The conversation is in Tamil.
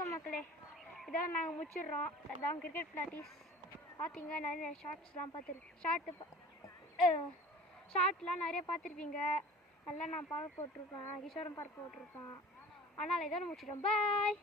வணக்கம் மக்களே. இதான் நாங்கள் முடிச்சிடுறோம். அதான் கிரிக்கெட் ப்ராக்டிஸ். பார்த்தீங்க நிறைய ஷார்ட்ஸ்லாம் ஷார்ட்லாம் நிறைய பார்த்துருப்பீங்க. நல்லா நான் பார்க்க போட்டிருப்பேன், கிஷோரம் பார்க்க போட்டிருப்பேன். ஆனால் இதோட முடிச்சிடுறோம். பாய்.